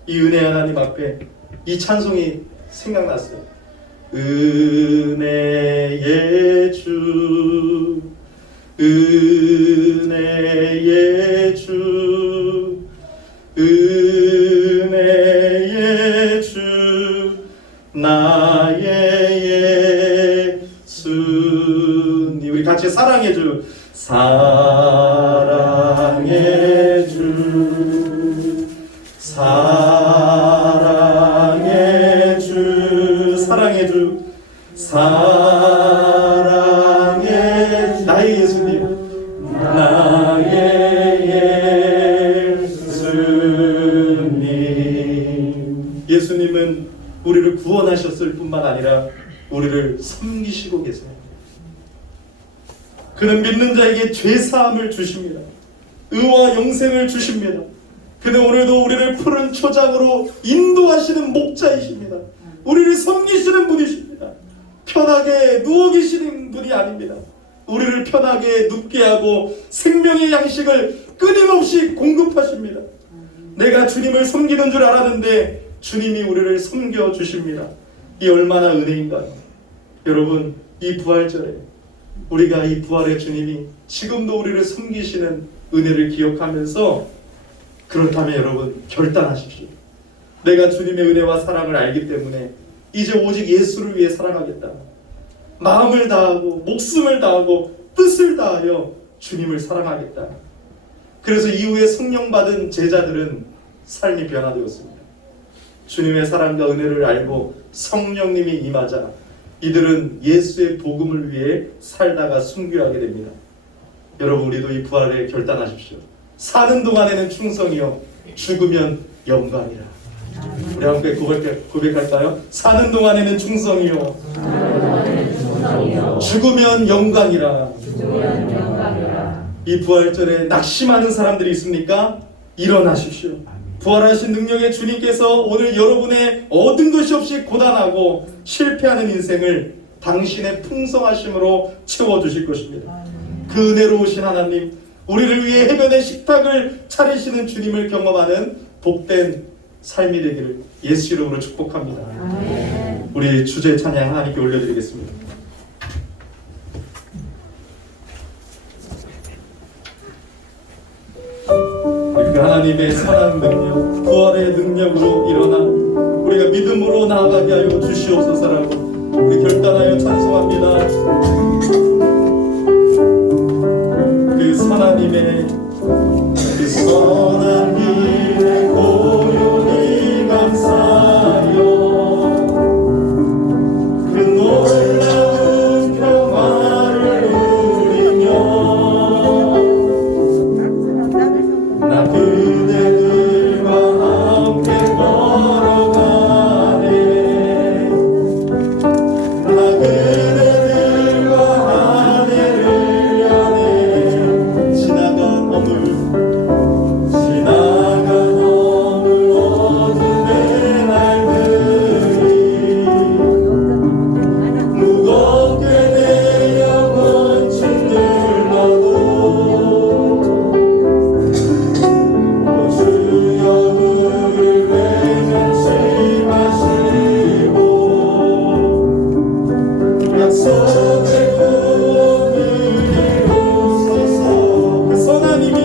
이 은혜 하나님 앞에 이 찬송이 생각났어요. 은혜의 주, 은혜의 주, 은혜의 주, 나의 예수님. 우리 같이 사랑의 주, 사랑의 주, 사랑의 주, 사랑의 주, 사랑의 나의 예수님, 나의 예수님. 예수님은 우리를 구원하셨을 뿐만 아니라 우리를 섬기시고 계세요. 그는 믿는 자에게 죄사함을 주십니다. 의와 영생을 주십니다. 그는 오늘도 우리를 푸른 초장으로 인도하시는 목자이십니다. 우리를 섬기시는 분이십니다. 편하게 누워 계시는 분이 아닙니다. 우리를 편하게 눕게 하고 생명의 양식을 끊임없이 공급하십니다. 내가 주님을 섬기는 줄 알았는데 주님이 우리를 섬겨주십니다. 이 얼마나 은혜인가요? 여러분, 이 부활절에 우리가 이 부활의 주님이 지금도 우리를 섬기시는 은혜를 기억하면서, 그렇다면 여러분 결단하십시오. 내가 주님의 은혜와 사랑을 알기 때문에 이제 오직 예수를 위해 살아가겠다. 마음을 다하고 목숨을 다하고 뜻을 다하여 주님을 사랑하겠다. 그래서 이후에 성령 받은 제자들은 삶이 변화되었습니다. 주님의 사랑과 은혜를 알고 성령님이 임하자 이들은 예수의 복음을 위해 살다가 순교하게 됩니다. 여러분, 우리도 이 부활에 결단하십시오. 사는 동안에는 충성이요, 죽으면 영광이라. 우리 함께 고백할까요? 사는 동안에는 충성이요, 죽으면 영광이라. 이 부활절에 낙심하는 사람들이 있습니까? 일어나십시오. 부활하신 능력의 주님께서 오늘 여러분의 얻은 것이 없이 고단하고 실패하는 인생을 당신의 풍성하심으로 채워주실 것입니다. 그 은혜로우신 하나님, 우리를 위해 해변의 식탁을 차리시는 주님을 경험하는 복된 삶이 되기를 예수 이름으로 축복합니다. 우리 주제 찬양 하나님께 올려드리겠습니다. 그 하나님의 선한 능력, 부활의 능력으로 일어나 우리가 믿음으로 나아가게 하여 주시옵소서라고 우리 결단하여 찬송합니다. 그 선하님의, 그 선하님의 고요히 감사하여 그 놀라운 평화를 누리며 나 그대들과 함께 걸어가네. 나 그대들과 하늘을 여네. 지나간 어둠 어둠의 날들이 무겁게 내 영혼 짓눌러도 주여 우릴 외면치 마시고 약속의 꿈을 이루소서. 그 선하님이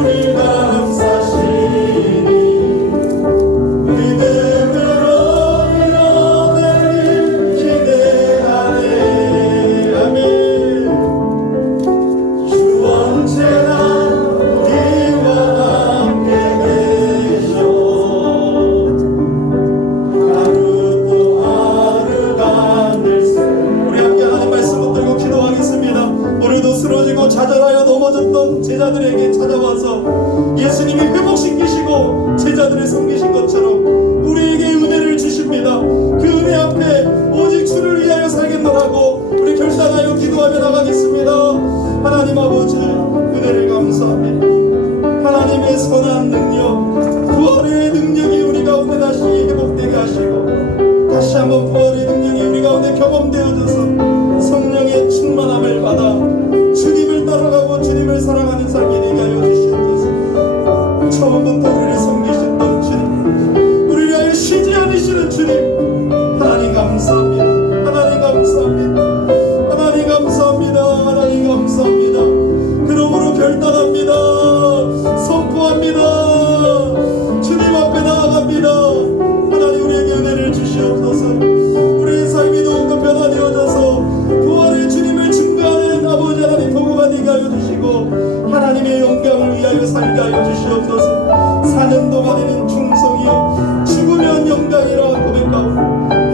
우리 감사시니 믿음으로 일어날 일 기대하네. 아멘. 주 언제나 우리와 함께 계셔. 하루 또 하루가 늘세. 우리 함께 하나님 말씀 붙들고 기도하겠습니다. 오늘도 쓰러지고 좌절하여 넘어졌던 제자들에게 찾아와서 예수님이 회복시키시고 제자들을 섬기신 것처럼 우리에게 은혜를 주십니다. 그 은혜 앞에 오직 주를 위하여 살겠노라고 우리 결단하여 기도하며 나가겠습니다. 하나님 아버지, 은혜를 감사합니다. 하나님의 선한 능력, 부활의 능력이 우리 가운데 다시 회복되게 하시고 다시 한번 부활의 능력이 섬기시는 주님, 하나님 감사합니다. 하나님 감사합니다. 하나님 감사합니다. 하나님 감사합니다. 그러므로 결단합니다. 선포합니다. 주님 앞에 나아갑니다. 하나님 우리에게 은혜를 주시옵소서. 우리의 삶이 더욱더 변화되어져서 부활의 주님을 증거하는 아버지 하나님 도구가 되게 하여 주시고 하나님의 영광을 위하여 살게 하여 주시옵소서. 사는 동안에는 충성이요 죽으면 영광이라 고백하고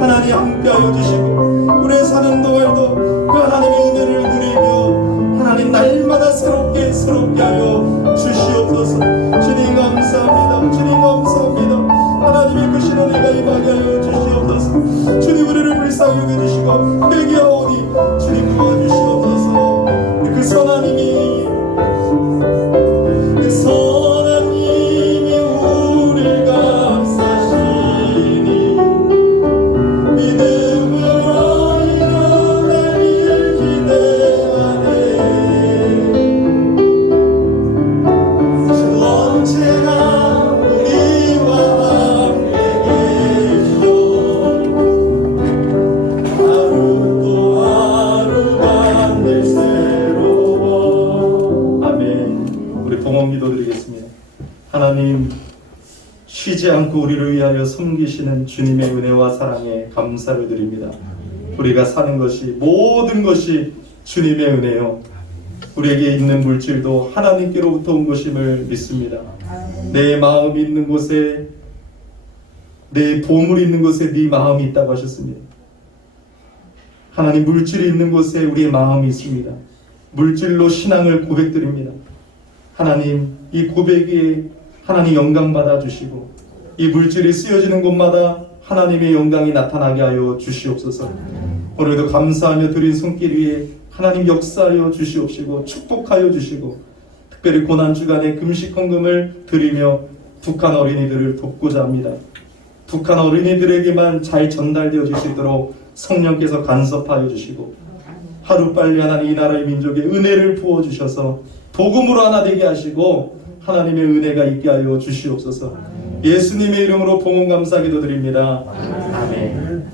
하나님 함께 하여 주시고 우리의 사는 동안도 그 하나님의 은혜를 누리며 하나님 날마다 새롭게 하여 주시옵소서. 주님 감사합니다. 주님 감사합니다. 하나님의 그 신원에가 임하게 하여 주시옵소서. 주님 우리를 불쌍히 여겨주시고 회개하오니 주님 도와주시옵소서. 그 선하님이 우리를 값사시니 믿음으로 일어날 일 기대하네. 주 언제나 우리와 함께 계셔. 하루 또 하루가 늘 새로워. 아멘. 우리 동원 기도드리겠습니다. 하나님, 쉬지 않고 우리를 위하여 섬기시는 주님의 은혜와 사랑에 감사를 드립니다. 우리가 사는 것이 모든 것이 주님의 은혜요, 우리에게 있는 물질도 하나님께로부터 온 것임을 믿습니다. 내 마음이 있는 곳에, 내 보물이 있는 곳에 네 마음이 있다고 하셨습니다. 하나님, 물질이 있는 곳에 우리의 마음이 있습니다. 물질로 신앙을 고백드립니다. 하나님, 이 고백에 하나님 영광 받아 주시고 이 물질이 쓰여지는 곳마다 하나님의 영광이 나타나게 하여 주시옵소서. 오늘도 감사하며 드린 손길 위에 하나님 역사하여 주시옵시고 축복하여 주시고 특별히 고난주간에 금식 헌금을 드리며 북한 어린이들을 돕고자 합니다. 북한 어린이들에게만 잘 전달되어질 수 있도록 성령께서 간섭하여 주시고 하루빨리 하나님 이 나라의 민족에 은혜를 부어주셔서 복음으로 하나 되게 하시고 하나님의 은혜가 있게 하여 주시옵소서. 예수님의 이름으로 봉헌 감사기도 드립니다. 아멘.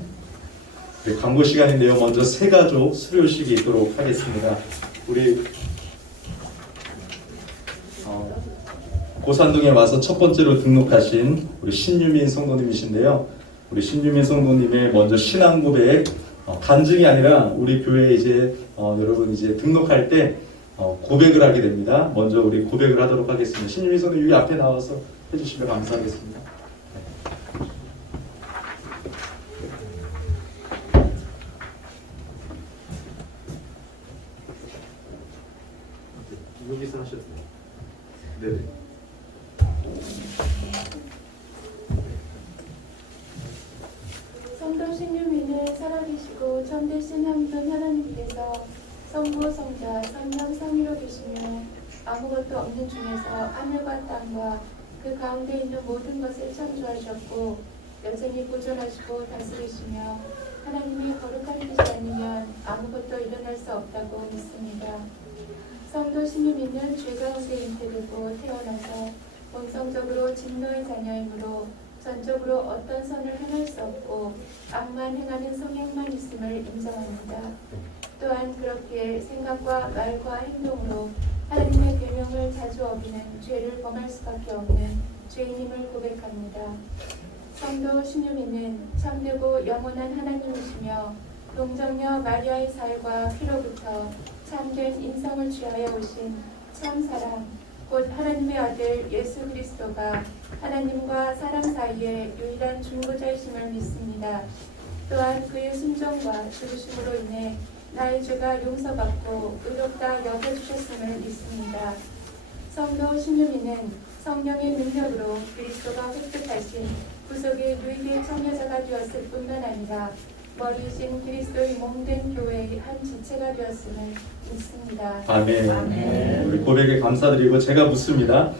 네, 광고 시간인데요. 먼저 새가족 수료식이 있도록 하겠습니다. 우리 고산동에 와서 첫 번째로 등록하신 우리 신유민 성도님이신데요. 우리 신유민 성도님의 먼저 신앙 고백, 간증이 아니라 우리 교회에 이제 여러분 이제 등록할 때 고백을 하게 됩니다. 먼저 우리 고백을 하도록 하겠습니다. 신유민 성도님 여기 앞에 나와서 해주시면 감사하겠습니다. 여기서 하셨어요. 네네. 성도 신유민은 살아계시고 참되신 한분 하나님께서 성부, 성자, 성령 삼위로 계시며 아무것도 없는 중에서 하늘과 땅과 그 가운데 있는 모든 것을 창조하셨고 여전히 보존하시고 다스리시며 하나님이 거룩한 뜻이 아니면 아무것도 일어날 수 없다고 믿습니다. 성도 신유민은 죄 가운데 잉태되고 태어나서 본성적으로 진노의 자녀이므로 전적으로 어떤 선을 행할 수 없고 악만 행하는 성향만 있음을 인정합니다. 또한 그렇기에 생각과 말과 행동으로 하나님의 계명을 자주 어기는 죄를 범할 수밖에 없는 죄인임을 고백합니다. 성도 신유민은 참되고 영원한 하나님이시며 동정녀 마리아의 살과 피로부터 참된 인성을 취하여 오신 참사랑 곧 하나님의 아들 예수 그리스도가 하나님과 사람 사이의 유일한 중보자이심을 믿습니다. 또한 그의 순종과 죽으심으로 인해 나의 죄가 용서받고 의롭다 여겨주셨음을 믿습니다. 성도 신유민은 성령의 능력으로 그리스도가 획득하신 구속의 유익의 참여자가 되었을 뿐만 아니라 머리이신 그리스도의 몸된 교회의 한 지체가 되었음을 믿습니다. 아멘. 아멘. 우리 고백에 감사드리고 제가 묻습니다.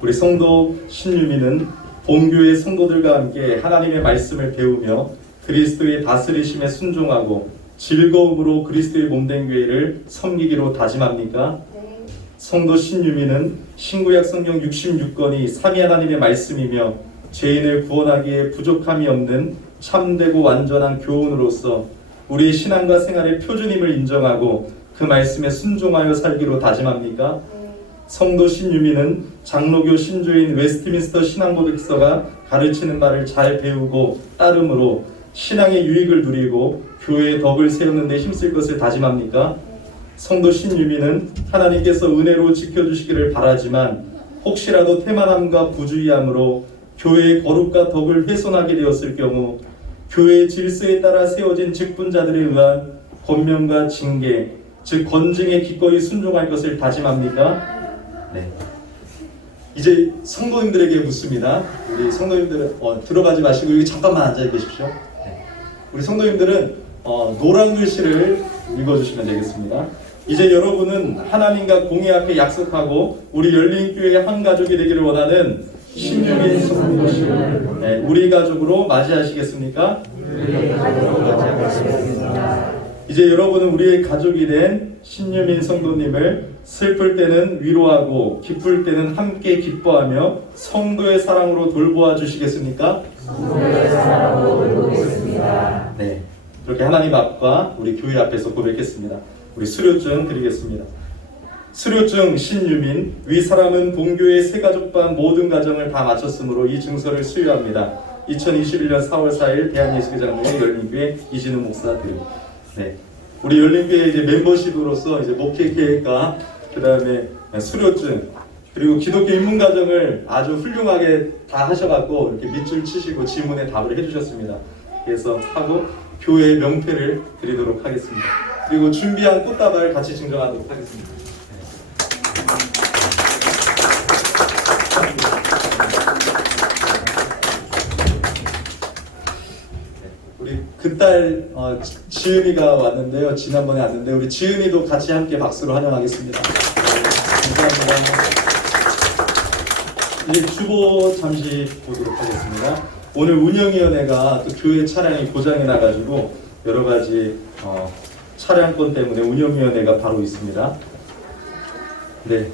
우리 성도 신유민은 본교회 성도들과 함께 하나님의 말씀을 배우며 그리스도의 다스리심에 순종하고 즐거움으로 그리스도의 몸된 교회를 섬기기로 다짐합니까? 네. 성도 신유민은 신구약 성경 66권이 삼위 하나님의 말씀이며 죄인을 구원하기에 부족함이 없는 참되고 완전한 교훈으로서 우리의 신앙과 생활의 표준임을 인정하고 그 말씀에 순종하여 살기로 다짐합니까? 성도 신유민은 장로교 신조인 웨스트민스터 신앙고백서가 가르치는 바를 잘 배우고 따름으로 신앙의 유익을 누리고 교회의 덕을 세우는 데 힘쓸 것을 다짐합니까? 성도 신유민은 하나님께서 은혜로 지켜주시기를 바라지만 혹시라도 태만함과 부주의함으로 교회의 거룩과 덕을 훼손하게 되었을 경우 교회의 질서에 따라 세워진 직분자들에 의한 권면과 징계, 즉 권징에 기꺼이 순종할 것을 다짐합니까? 네. 이제 성도님들에게 묻습니다. 우리 성도님들은 들어가지 마시고 여기 잠깐만 앉아 계십시오. 네. 우리 성도님들은 노란 글씨를 읽어주시면 되겠습니다. 이제 여러분은 하나님과 공의 앞에 약속하고 우리 열린교회의 한 가족이 되기를 원하는 신유민 성도님을 우리 가족으로 맞이하시겠습니까? 이제 여러분은 우리의 가족이 된 신유민 성도님을 슬플 때는 위로하고 기쁠 때는 함께 기뻐하며 성도의 사랑으로 돌보아 주시겠습니까? 성도의 사랑으로 돌보겠습니다. 네, 그렇게 하나님 앞과 우리 교회 앞에서 고백했습니다. 우리 수료증 드리겠습니다. 수료증 신유민, 위 사람은 본교의 세 가족반 모든 가정을 다 마쳤으므로 이 증서를 수여합니다. 2021년 4월 4일 대한예수교장로회 열린교회 이진우 목사 드립니다. 네, 우리 열린교회 이제 멤버십으로서 이제 목회 계획과 그 다음에 수료증 그리고 기독교 입문과정을 아주 훌륭하게 다 하셔갖고 이렇게 밑줄 치시고 질문에 답을 해주셨습니다. 그래서 하고 교회의 명패를 드리도록 하겠습니다. 그리고 준비한 꽃다발 같이 증정하도록 하겠습니다. 우리 그딸 지은이가 왔는데요. 지난번에 왔는데 우리 지은이도 같이 함께 박수로 환영하겠습니다. 감사합니다. 이제 주보 잠시 보도록 하겠습니다. 오늘 운영위원회가 또 교회 차량이 고장이 나가지고 여러 가지 차량권 때문에 운영위원회가 바로 있습니다. 네.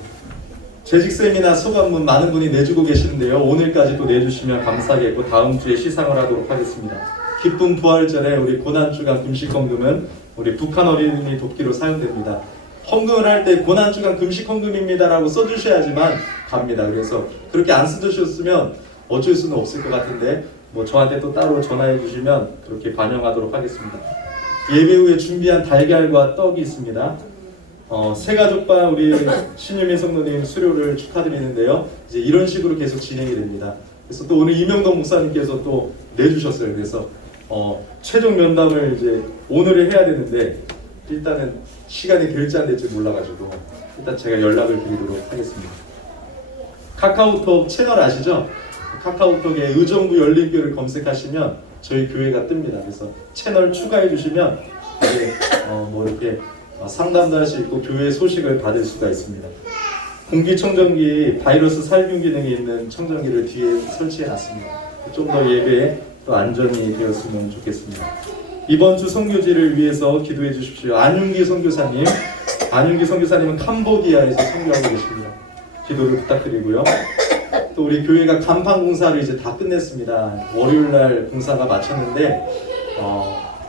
재직세미나 소감문 많은 분이 내주고 계시는데요. 오늘까지 또 내주시면 감사하겠고 다음 주에 시상을 하도록 하겠습니다. 기쁜 부활절에 우리 고난주간 금식헌금은 우리 북한 어린이 돕기로 사용됩니다. 헌금을 할 때 고난주간 금식헌금입니다라고 써주셔야지만 갑니다. 그래서 그렇게 안 써주셨으면 어쩔 수는 없을 것 같은데 뭐 저한테 또 따로 전화해 주시면 그렇게 반영하도록 하겠습니다. 예배 후에 준비한 달걀과 떡이 있습니다. 세가족반 우리 신유민 성도님 수료를 축하드리는데요. 이제 이런 식으로 계속 진행이 됩니다. 그래서 또 오늘 이명덕 목사님께서 또 내주셨어요. 그래서 최종 면담을 이제 오늘을 해야 되는데 일단은 시간이 될지 안 될지 몰라가지고 일단 제가 연락을 드리도록 하겠습니다. 카카오톡 채널 아시죠? 카카오톡에 의정부 열린교회를 검색하시면 저희 교회가 뜹니다. 그래서 채널 추가해 주시면 이제 뭐 이렇게 상담도 할 수 있고 교회 소식을 받을 수가 있습니다. 공기청정기 바이러스 살균 기능이 있는 청정기를 뒤에 설치해 놨습니다. 좀 더 예배에 또 안전이 되었으면 좋겠습니다. 이번 주 선교지를 위해서 기도해 주십시오. 안윤기 선교사님, 안윤기 선교사님은 캄보디아에서 선교하고 계십니다. 기도를 부탁드리고요. 또 우리 교회가 간판 공사를 이제 다 끝냈습니다. 월요일날 공사가 마쳤는데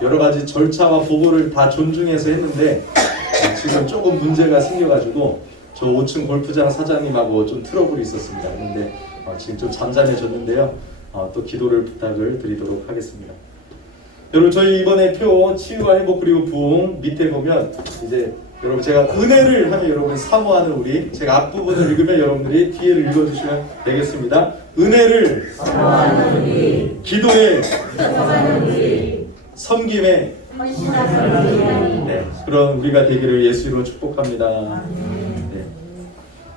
여러 가지 절차와 보고를 다 존중해서 했는데 지금 조금 문제가 생겨가지고 저 5층 골프장 사장님하고 좀 트러블이 있었습니다. 그런데 지금 좀 잠잠해졌는데요. 또 기도를 부탁을 드리도록 하겠습니다. 여러분 저희 이번에 표 치유와 회복 그리고 부흥 밑에 보면 이제 여러분 제가 은혜를 하면 여러분이 사모하는 우리 제가 앞부분을 읽으면 여러분들이 뒤에를 읽어주시면 되겠습니다. 은혜를 사모하는 우리 기도에 사모하는 우리 섬김에 네, 그런 우리가 되기를 예수 이름으로 축복합니다. 네.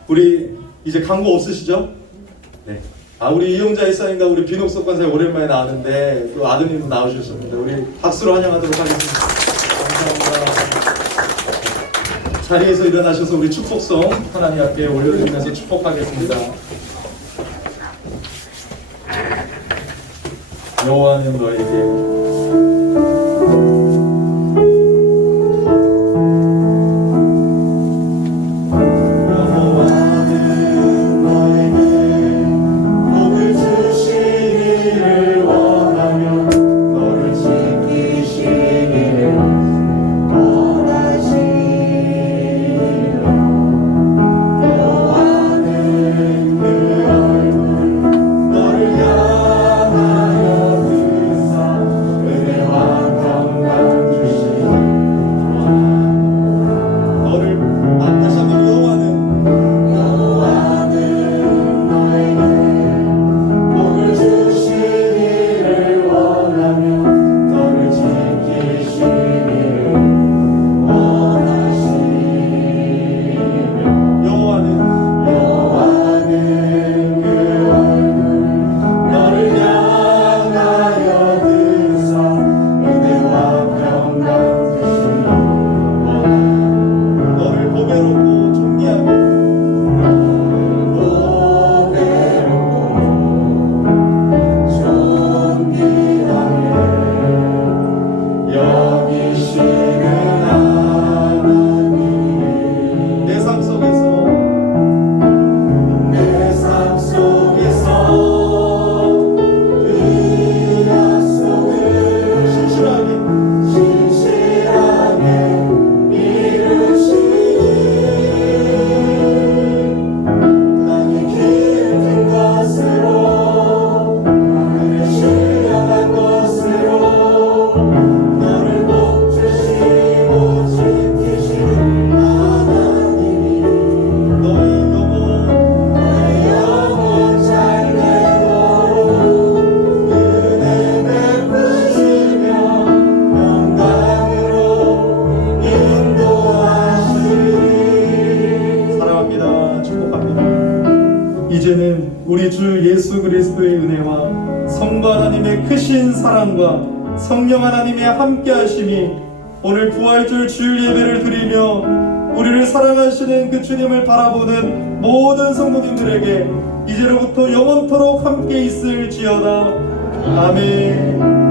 우리 이제 광고 없으시죠? 네. 우리 이용자 일사님과 우리 비녹석 권사님 오랜만에 나왔는데 또 아드님도 나오셨습니다. 우리 박수로 환영하도록 하겠습니다. 감사합니다. 자리에서 일어나셔서 우리 축복성 하나님 앞에 올려드리면서 축복하겠습니다. 여호와는 너에게 복을 주시는 그리스도의 은혜와 성부 하나님의 크신 사랑과 성령 하나님의 함께하심이 오늘 부활절 주일 예배를 드리며 우리를 사랑하시는 그 주님을 바라보는 모든 성도님들에게 이제로부터 영원토록 함께 있을지어다. 아멘.